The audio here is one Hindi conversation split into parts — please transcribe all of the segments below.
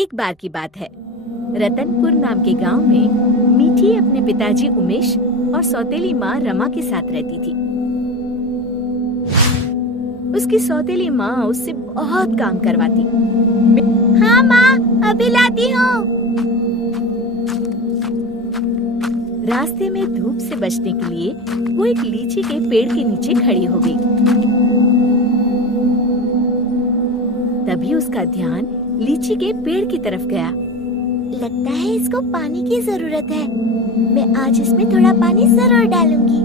एक बार की बात है, रतनपुर नाम के गांव में मीठी अपने पिताजी उमेश और सौतेली माँ रमा के साथ रहती थी। उसकी सौतेली माँ उससे बहुत काम करवाती। हाँ माँ, अभी लाती हूँ। रास्ते में धूप से बचने के लिए वो एक लीची के पेड़ के नीचे खड़ी हो गई। तभी उसका ध्यान लीची के पेड़ की तरफ गया। लगता है इसको पानी की जरूरत है। मैं आज इसमें थोड़ा पानी जरूर डालूंगी।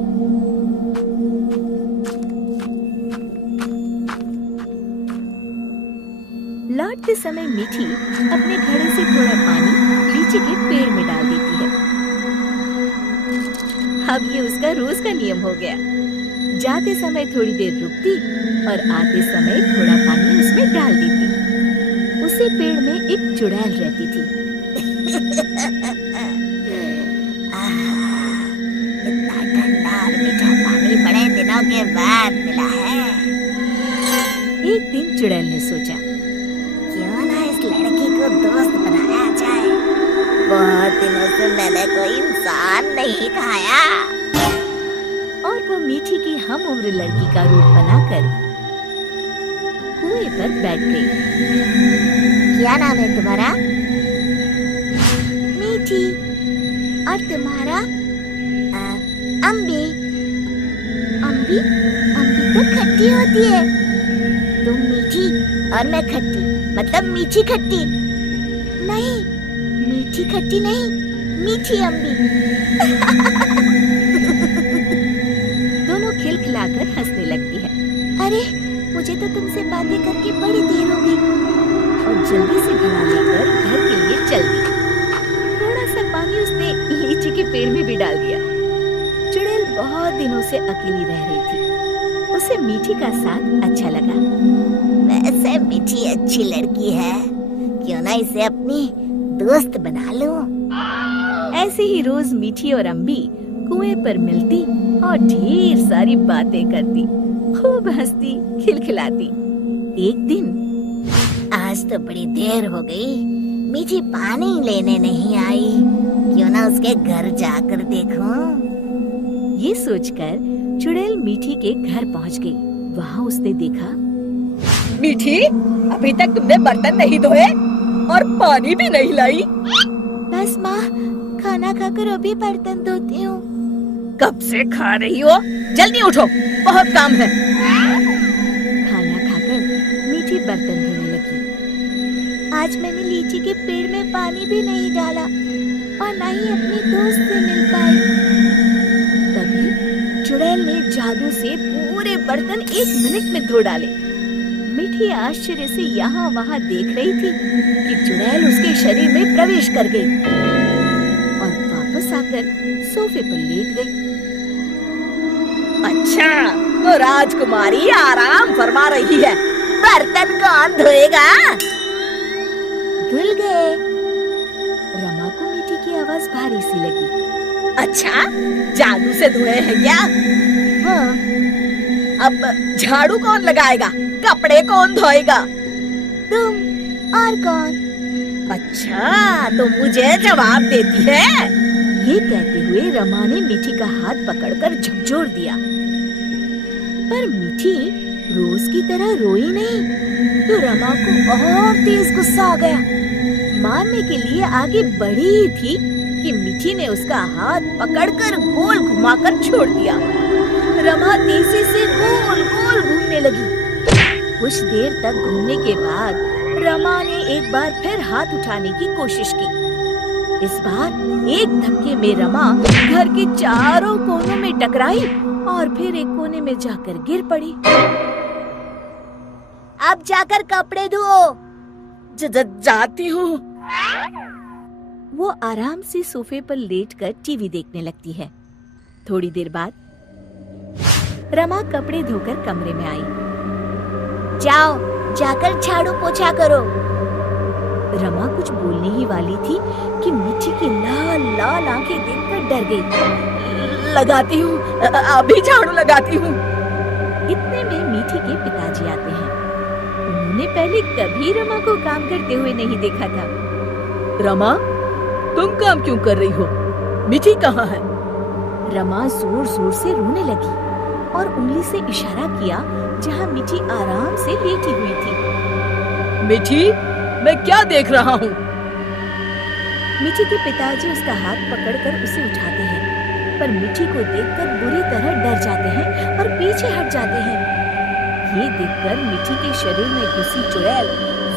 लौटते समय मीठी अपने घड़े से थोड़ा पानी लीची के पेड़ में डाल देती है। अब ये उसका रोज का नियम हो गया। जाते समय थोड़ी देर रुकती और आते समय थोड़ा पानी उसमें डाल देती। उसी पेड़ में एक चुड़ैल रहती थी। इतना ठंडा और मीठा पानी बड़े दिनों के बाद मिला है। एक दिन चुड़ैल ने सोचा, क्यों ना इस लड़की को दोस्त बनाया जाए। बहुत दिनों से मैंने कोई इंसान नहीं खाया। और वो मीठी की हम उम्र लड़की का रूप बनाकर कुएं पर बैठ गई। क्या नाम है तुम्हारा? मीठी। और तुम्हारा? अम्बी। अम्बी? अम्बी तो खट्टी होती है। तुम मीठी और मैं खट्टी, मतलब मीठी खट्टी। नहीं, मीठी खट्टी नहीं, मीठी अम्बी। दोनों खिलखिलाकर हंसने लगती है। अरे, मुझे तो तुमसे बातें करके बड़ी देर हो गई। और जल्दी से घड़ा लेकर घर के लिए चल दी। थोड़ा सा पानी उसने लीची के पेड़ में भी डाल दिया। चुड़ैल बहुत दिनों से अकेली रह रही थी। उसे मीठी का साथ अच्छा लगा। वैसे मीठी अच्छी लड़की है, क्यों ना इसे अपनी दोस्त बना लूं। ऐसे ही रोज मीठी और अम्बी कुएं पर मिलती और ढेर सारी बातें करती, खूब हंसती, खिलखिलाती। एक दिन, आज तो बड़ी देर हो गई, मीठी पानी लेने नहीं आई। क्यों ना उसके घर जाकर देखूं। ये सोचकर चुड़ैल मीठी के घर पहुंच गई। वहाँ उसने देखा, मीठी, अभी तक तुमने बर्तन नहीं धोए और पानी भी नहीं लाई। बस माँ, खाना खाकर अभी बर्तन धोती हूँ। कब से खा रही हो? जल्दी उठो, बहुत काम है। खाना खाकर मीठी बर्तन धोने लगी। आज मैंने लीची के पेड़ में पानी भी नहीं डाला और ना ही अपने दोस्त से मिल पाई। तभी चुड़ैल ने जादू से पूरे बर्तन 1 मिनट में धो डाले। मीठी आश्चर्य से यहाँ वहाँ देख रही थी कि चुड़ैल उसके शरीर में प्रवेश कर गई और वापस आकर सोफे पर लेट गई। अच्छा, तो राजकुमारी आराम फरमा रही है। बर्तन कौन धोएगा? धुल गए। रमा को मीठी की आवाज भारी सी लगी। अच्छा, जादू से धोए हैं क्या? हाँ। अब झाड़ू कौन लगाएगा? कपड़े कौन धोएगा? तुम। और कौन? अच्छा, तो मुझे जवाब देती है। ये कहते हुए रमा ने मीठी का हाथ पकड़कर झकझोर दिया। पर मीठी रोज की तरह रोई नहीं, तो रमा को और तेज गुस्सा आ गया। मारने के लिए आगे बढ़ी ही थी कि मीठी ने उसका हाथ पकड़कर गोल घुमाकर छोड़ दिया। रमा तेजी से गोल गोल घूमने लगी। कुछ देर तक घूमने के बाद रमा ने एक बार फिर हाथ उठाने की कोशिश की। इस बार एक धक्के में रमा घर के चारों कोनों में टकराई और फिर एक कोने में जाकर गिर पड़ी। अब जाकर कपड़े धो। जाती हूँ। वो आराम से सोफे पर लेटकर टीवी देखने लगती है। थोड़ी देर बाद रमा कपड़े धोकर कमरे में आई। जाओ, जाकर झाड़ू पोछा करो। रमा कुछ बोलने ही वाली थी कि मीठी की लाल लाल आंखें देखकर डर गई। लगाती हूँ, अभी झाड़ू लगाती हूँ। इतने में मीठी के पिताजी आते हैं। उन्होंने पहले कभी रमा को काम करते हुए नहीं देखा था। रमा, तुम काम क्यों कर रही हो? मीठी कहाँ है? रमा जोर जोर से रोने लगी और उंगली से इशारा किया जहाँ मीठी आराम से लेटी हुई थी। मीठी, मैं क्या देख रहा हूँ? मीठी के पिताजी उसका हाथ पकड़कर उसे उठाते हैं, पर मीठी को देखकर बुरी तरह डर जाते हैं और पीछे हट जाते हैं। ये देखकर मीठी के शरीर में घुसी चुड़ैल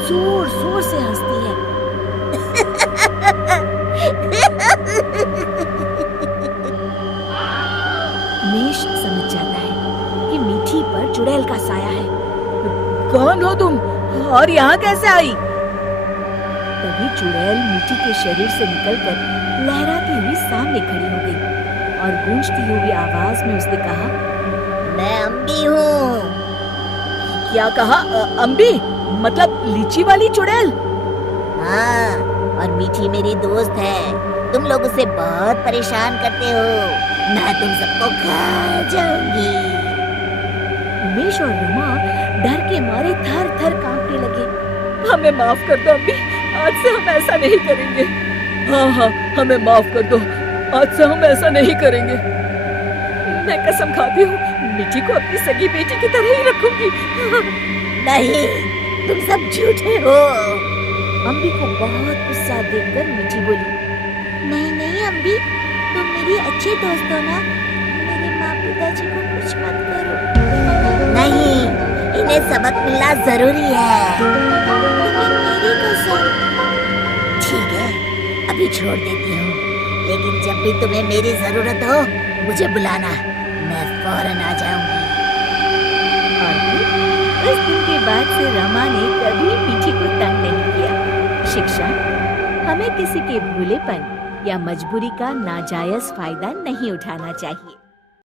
जोर जोर से हंसती है। मेष समझ जाता है कि मीठी पर चुड़ैल का साया है। कौन हो तुम और यहाँ कैसे आई? तभी चुड़ैल मीठी के शरीर से निकलकर लहराती हुई सामने खड़ी हो गई और गूंजती हुई आवाज में उसने कहा, मैं अम्बी हूँ। क्या कहा? अम्बी मतलब लीची वाली चुड़ैल? हाँ, और मीठी मेरी दोस्त है। तुम लोग उसे बहुत परेशान करते हो। मैं तुम सबको खा जाऊंगी। उमेश और रमा डर के मारे थर थर कांपने लगे। हमें माफ कर दो अम्बी, आज से हम ऐसा नहीं करेंगे। हाँ हाँ, हमें माफ कर दो, आज से हम ऐसा नहीं करेंगे। मैं कसम खाती हूँ, मीठी को अपनी सगी बेटी की तरह ही रखूंगी। नहीं, तुम सब झूठे हो। अम्बी को बहुत गुस्सा देखकर मीठी बोली, नहीं नहीं अम्बी, तुम मेरी अच्छी दोस्त हो ना। मेरे माँ पिताजी को कुछ मत करो। नहीं, इन्हें सबक मिलना जरूरी है। लेकिन मेरी कसम। ठीक है, अभी छोड़ देती हूँ, लेकिन जब भी तुम्हें मेरी जरूरत हो मुझे बुलाना, मैं फौरन आ जाऊंगी। और फिर उस दिन के बाद से रमा ने कभी मीठी को तंग नहीं किया। शिक्षा, हमें किसी के भूलेपन या मजबूरी का नाजायज फायदा नहीं उठाना चाहिए।